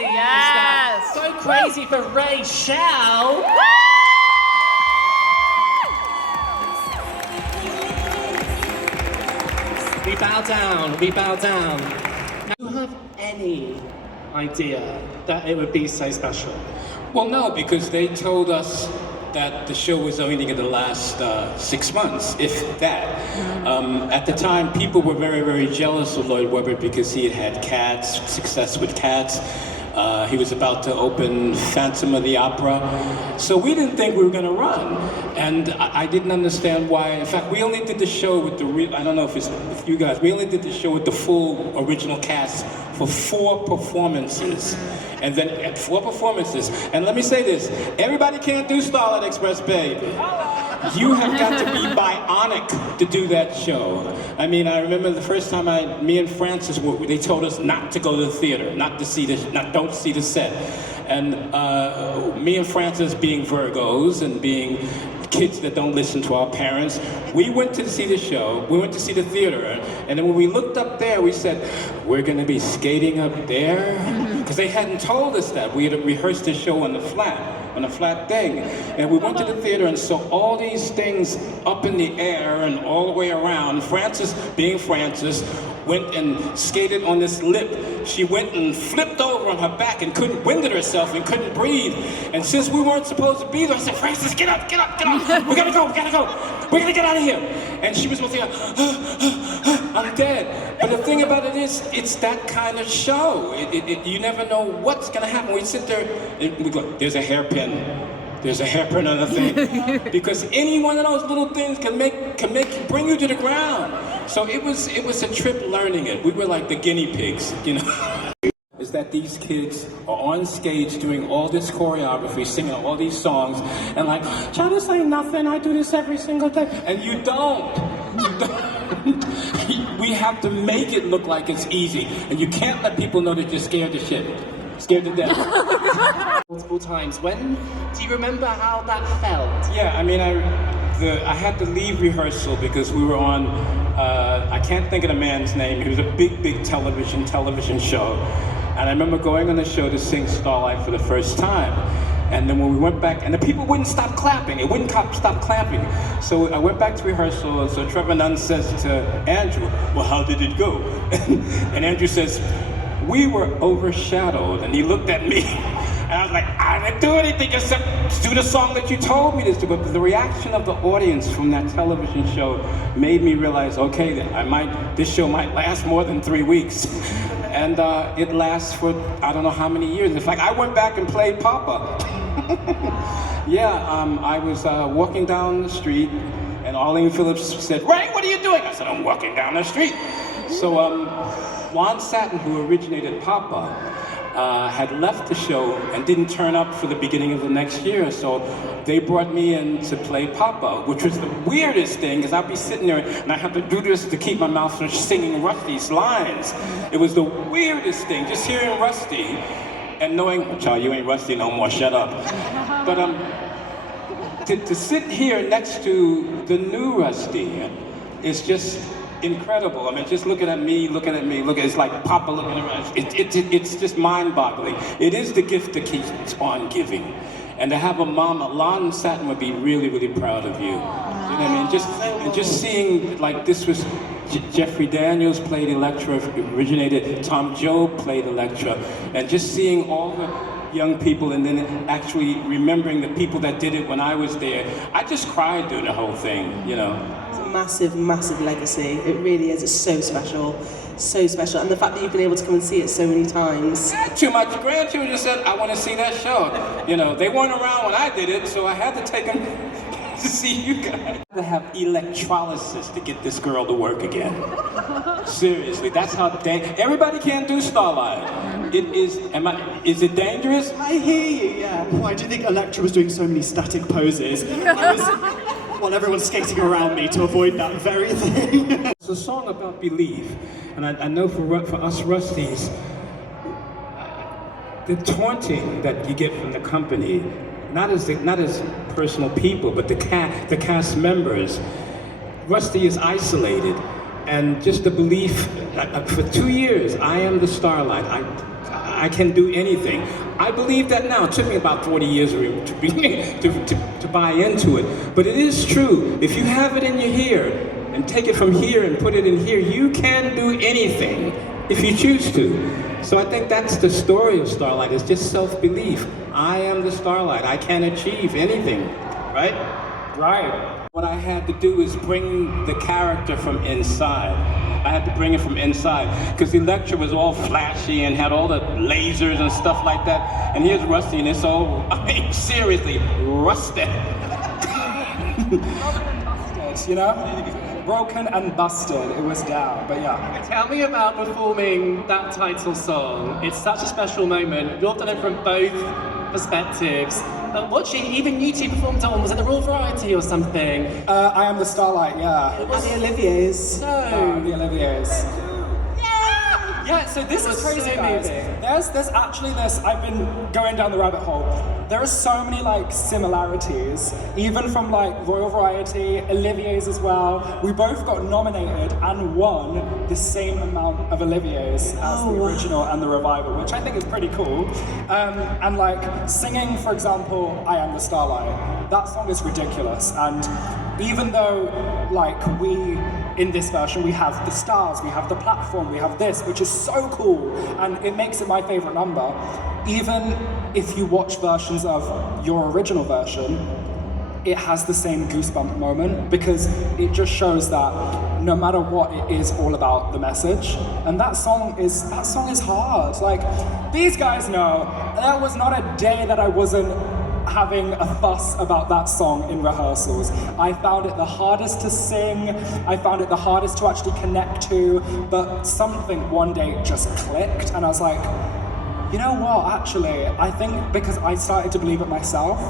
crazy. Yes. Go crazy for Ray Shell. We bow down, we bow down. Now, do you have any idea that it would be so special? Well, no, because they told us that the show was only going to last 6 months, if that. At the time, people were very, very jealous of Lloyd Webber because he had had Cats, success with Cats. He was about to open Phantom of the Opera. So we didn't think we were going to run. And I didn't understand why. In fact, we only did the show with the real, I don't know if it's with you guys, we only did the show with the full original cast for 4 performances. And then 4 performances. And let me say this, everybody can't do Starlight Express, baby. You have got to be bionic to do that show. I mean, I remember the first time me and Francis they told us not to go to the theater, don't see the set. And me and Francis, being Virgos and being kids that don't listen to our parents, we went to see the show, we went to see the theater, and then when we looked up there, we said, we're gonna be skating up there? Because they hadn't told us that. We had rehearsed the show on a flat thing. And we went to the theater and saw all these things up in the air and all the way around. Francis, being Francis, went and skated on this lip. She went and flipped over on her back and winded herself and couldn't breathe. And since we weren't supposed to be there, I said, Francis, get up. We gotta go. We're gonna get out of here. And she was thinking, I'm dead. But the thing about it is, it's that kind of show. You never know what's gonna happen. We sit there and we go, there's a hairpin. There's a hairpin on the thing. Because any one of those little things can bring you to the ground. So it was a trip learning it. We were like the guinea pigs, you know. Is that these kids are on stage doing all this choreography, singing all these songs, and like, try to say nothing, I do this every single day. And you don't. We have to make it look like it's easy. And you can't let people know that you're scared to shit. Scared to death. Multiple times. When do you remember how that felt? Yeah, I mean, I had to leave rehearsal because we were on, I can't think of the man's name. It was a big television show. And I remember going on the show to sing Starlight for the first time. And then when we went back, and the people wouldn't stop clapping. It wouldn't stop clapping. So I went back to rehearsal, and so Trevor Nunn says to Andrew, well, how did it go? And Andrew says, we were overshadowed. And he looked at me, and I was like, I didn't do anything except do the song that you told me to do. But the reaction of the audience from that television show made me realize, okay, this show might last more than 3 weeks. And it lasts for, I don't know how many years. In fact, I went back and played Papa. Yeah, I was walking down the street, and Arlene Phillips said, Ray, what are you doing? I said, I'm walking down the street. So Juan Satin, who originated Papa, had left the show and didn't turn up for the beginning of the next year. So they brought me in to play Papa, which was the weirdest thing, because I'd be sitting there and I had to do this to keep my mouth from singing Rusty's lines. It was the weirdest thing, just hearing Rusty and knowing, child, you ain't Rusty no more, shut up. But to sit here next to the new Rusty is just incredible. I mean, just looking at me, it's like Papa looking around. It's just mind-boggling. It is the gift that keeps on giving. And to have a mama, Lon Satin would be really, really proud of you. You know what I mean? Just seeing, like, this was, Jeffrey Daniels played Electra, originated, Tom Joad played Electra, and just seeing all the young people and then actually remembering the people that did it when I was there, I just cried during the whole thing, you know. Massive legacy. It really is. It's so special. And the fact that you've been able to come and see it so many times. Too much. Grandchildren said, I want to see that show. You know, they weren't around when I did it, so I had to take them to see you guys. To have electrolysis to get this girl to work again. Seriously, that's how everybody can't do Starlight. It is, is it dangerous? I hear you, yeah. Why do you think Electra was doing so many static poses? While everyone's skating around me to avoid that very thing. It's a song about belief, and I know for us Rusties, the taunting that you get from the company, not as personal people, but the cast members. Rusty is isolated, and just the belief. For 2 years, I am the Starlight. I can do anything. I believe that now. It took me about 40 years to buy into it. But it is true. If you have it in your here, and take it from here and put it in here, you can do anything if you choose to. So I think that's the story of Starlight, it's just self-belief. I am the Starlight, I can achieve anything, right? Right. What I had to do is bring the character from inside. I had to bring it from inside, because Electra was all flashy and had all the lasers and stuff like that. And here's Rusty, and it's all, I mean, seriously, rusted. You know? Broken and busted, it was down, but yeah. Tell me about performing that title song. It's such a special moment. You've done it from both perspectives. Watching, even you two performed on, was it the Royal Variety or something? I am the Starlight, yeah. At the Olivier's. The Olivier's. Yeah, so this is was crazy, so guys. moving. There's actually this, I've been going down the rabbit hole. There are so many like similarities, even from like Royal Variety, Olivier's as well. We both got nominated and won the same amount of Olivier's as the original and the revival, which I think is pretty cool. And like singing, for example, I Am the Starlight, that song is ridiculous. And even though like in this version, we have the stars, we have the platform, we have this, which is so cool, and it makes it my favorite number. Even if you watch versions of your original version, it has the same goosebump moment, because it just shows that no matter what, it is all about the message. And that song is hard. Like, these guys know, there was not a day that I wasn't having a fuss about that song in rehearsals. I found it the hardest to sing, I found it the hardest to actually connect to, but something one day just clicked, and I was like, you know what, actually, I think because I started to believe it myself,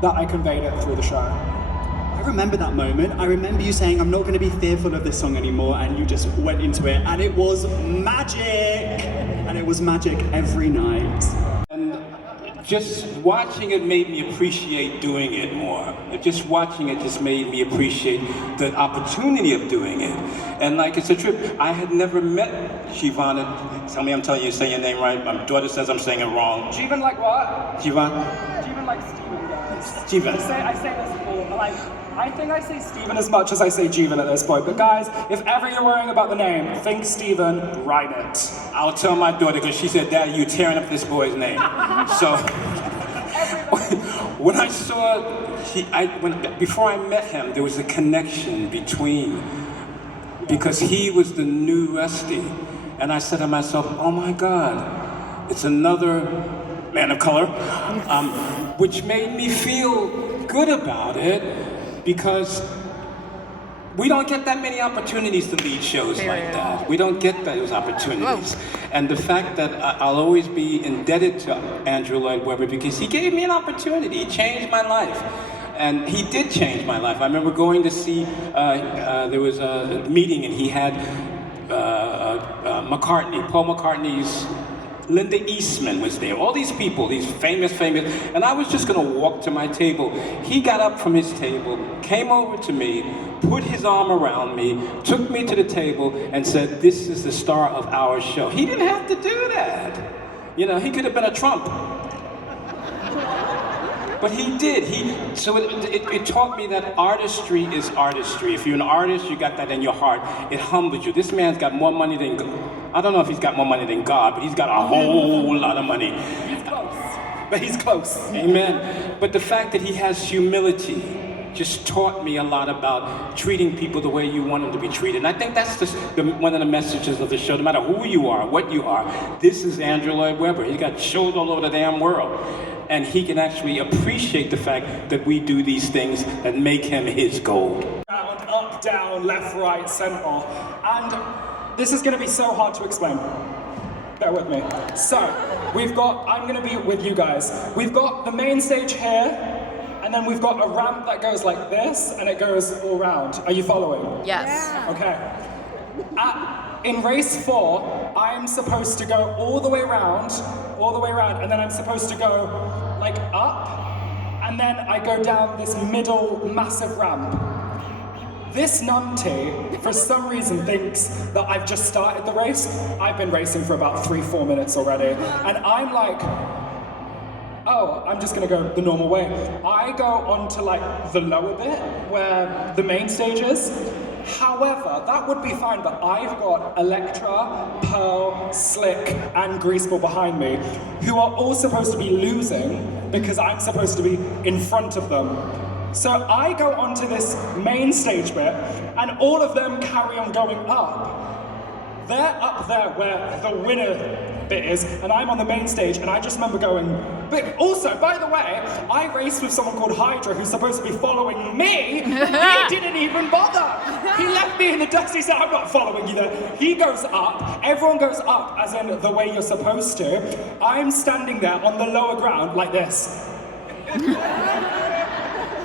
that I conveyed it through the show. I remember that moment. I remember you saying, I'm not going to be fearful of this song anymore, and you just went into it, and it was magic! And it was magic every night. And just watching it made me appreciate doing it more. Just watching it just made me appreciate the opportunity of doing it. And like, it's a trip. I had never met Shivana. Tell me I'm telling you, say your name right. My daughter says I'm saying it wrong. Jeevan like what? Shivan? Jeevan like Steven, guys. Jeevan. I say this all, like, I think I say Steven as much as I say Jeevan at this point, but guys, if ever you're worrying about the name, think Steven, write it. I'll tell my daughter, because she said, Dad, you're tearing up this boy's name. So, when I saw, before I met him, there was a connection between, because he was the new Rusty. And I said to myself, oh my God, it's another man of color, which made me feel good about it, because we don't get that many opportunities to lead shows like that. We don't get those opportunities. And the fact that I'll always be indebted to Andrew Lloyd Webber, because he gave me an opportunity. He changed my life. And he did change my life. I remember going to see, there was a meeting, and he had McCartney, Paul McCartney's, Linda Eastman was there, all these people, these famous, and I was just gonna walk to my table. He got up from his table, came over to me, put his arm around me, took me to the table, and said, this is the star of our show. He didn't have to do that. You know, he could have been a Trump. But he did. So it taught me that artistry is artistry. If you're an artist, you got that in your heart. It humbles you. This man's got more money than, I don't know if he's got more money than God, but he's got a whole lot of money. He's close. But he's close. Amen. But the fact that he has humility just taught me a lot about treating people the way you want them to be treated. And I think that's just one of the messages of the show. No matter who you are, what you are, this is Andrew Lloyd Webber. He's got shows all over the damn world. And he can actually appreciate the fact that we do these things that make him his gold. Down, up, down, left, right, center. And this is gonna be so hard to explain. Bear with me. So, I'm gonna be with you guys. We've got the main stage here, and then we've got a ramp that goes like this, and it goes all round. Are you following? Yes. Okay. In race 4, I'm supposed to go all the way around, and then I'm supposed to go like up, and then I go down this middle massive ramp. this numpty, for some reason, thinks that I've just started the race. I've been racing for about 3-4 minutes already. And I'm like, oh, I'm just gonna go the normal way. I go onto like the lower bit where the main stage is. However, that would be fine, but I've got Electra, Pearl, Slick, and Greaseball behind me, who are all supposed to be losing because I'm supposed to be in front of them. So I go onto this main stage bit, and all of them carry on going up. They're up there where the winner bit is, and I'm on the main stage, and I just remember going, but also, by the way, I raced with someone called Hydra who's supposed to be following me. He didn't even bother. He left me in the dust. He said, I'm not following you there. He goes up, everyone goes up as in the way you're supposed to. I'm standing there on the lower ground like this.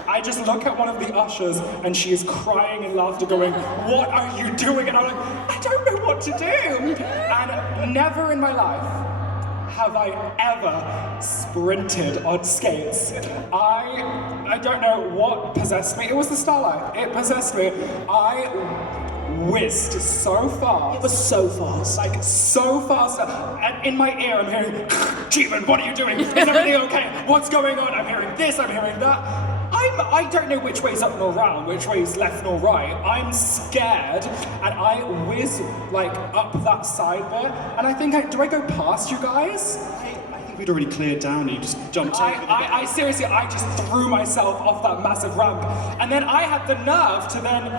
I just look at one of the ushers and she is crying in laughter going, what are you doing? And I'm like, I don't know what to do. And never in my life have I ever sprinted on skates. I don't know what possessed me. It was the Starlight. It possessed me. I whizzed so fast. It was so fast. Like, so fast. And in my ear, I'm hearing, Jeevan, what are you doing? Is everything okay? What's going on? I'm hearing this, I'm hearing that. I don't know which way's up nor round, which way's left nor right. I'm scared, and I whiz, like, up that side bit. And I think, do I go past you guys? I think we'd already cleared down and you just jumped over. I seriously, I just threw myself off that massive ramp. And then I had the nerve to then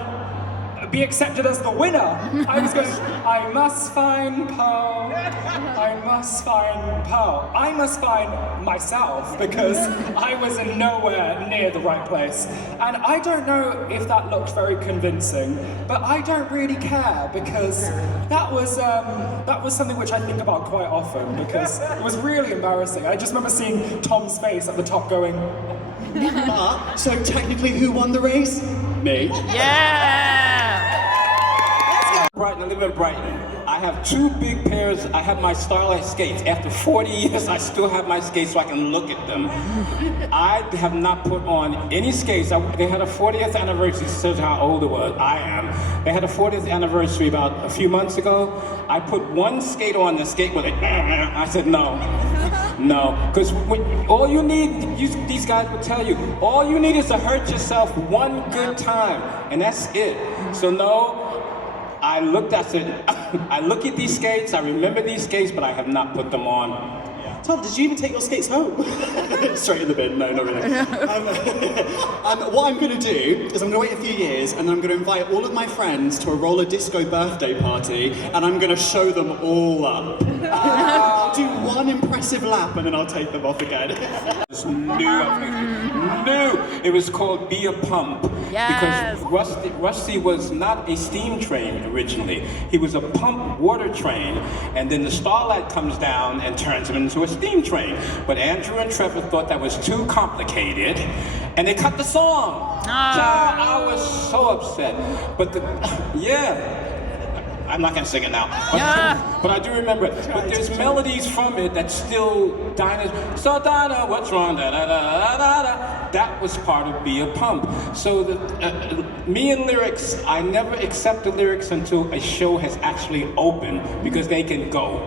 be accepted as the winner. I was going, I must find Pearl. I must find Pearl. I must find myself because I was in nowhere near the right place. And I don't know if that looked very convincing, but I don't really care because that was something which I think about quite often because it was really embarrassing. I just remember seeing Tom's face at the top going, But, so technically who won the race? Me. Brighton, I live in Brighton. I have 2 big pairs. I have my Starlight skates. After 40 years, I still have my skates so I can look at them. I have not put on any skates. They had a 40th anniversary, shows how old it was. I am. They had a 40th anniversary about a few months ago. I put one skate on, the skate with it. I said no. No, because all you need, these guys will tell you, all you need is to hurt yourself one good time, and that's it. So no, I look at these skates, I remember these skates, but I have not put them on. Tom, did you even take your skates home? Straight in the bin, no, not really. What I'm going to do is I'm going to wait a few years and then I'm going to invite all of my friends to a roller disco birthday party and I'm going to show them all up. I'll do one impressive lap and then I'll take them off again. It's new. It was called Be a Pump. Yes. Because Rusty was not a steam train originally. He was a pump water train, and then the Starlight comes down and turns him into a steam train. But Andrew and Trevor thought that was too complicated, and they cut the song. Child, I was so upset. But I'm not gonna sing it now. But I do remember it. But there's melodies from it that still so Dinah, what's wrong? Da, da, da, da, da. That was part of Be a Pump. So me and lyrics, I never accept the lyrics until a show has actually opened because they can go.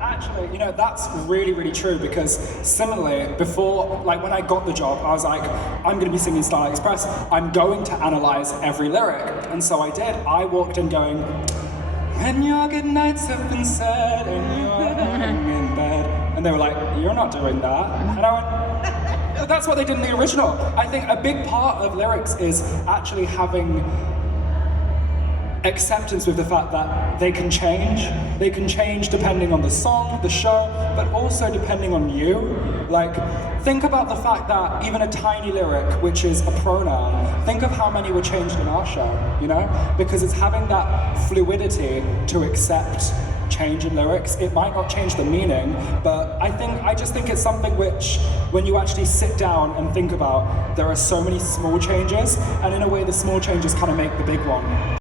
Actually, you know, that's really, really true because similarly, before, like when I got the job, I was like, I'm going to be singing Starlight Express. I'm going to analyze every lyric. And so I did. I walked in going, when your good nights have been said and you're lying in bed. And they were like, you're not doing that. And I went, that's what they did in the original. I think a big part of lyrics is actually having acceptance with the fact that they can change. They can change depending on the song, the show, but also depending on you. Like, think about the fact that even a tiny lyric, which is a pronoun, think of how many were changed in our show, you know? Because it's having that fluidity to accept change in lyrics. It might not change the meaning, but I just think it's something which, when you actually sit down and think about, there are so many small changes, and in a way the small changes kind of make the big one.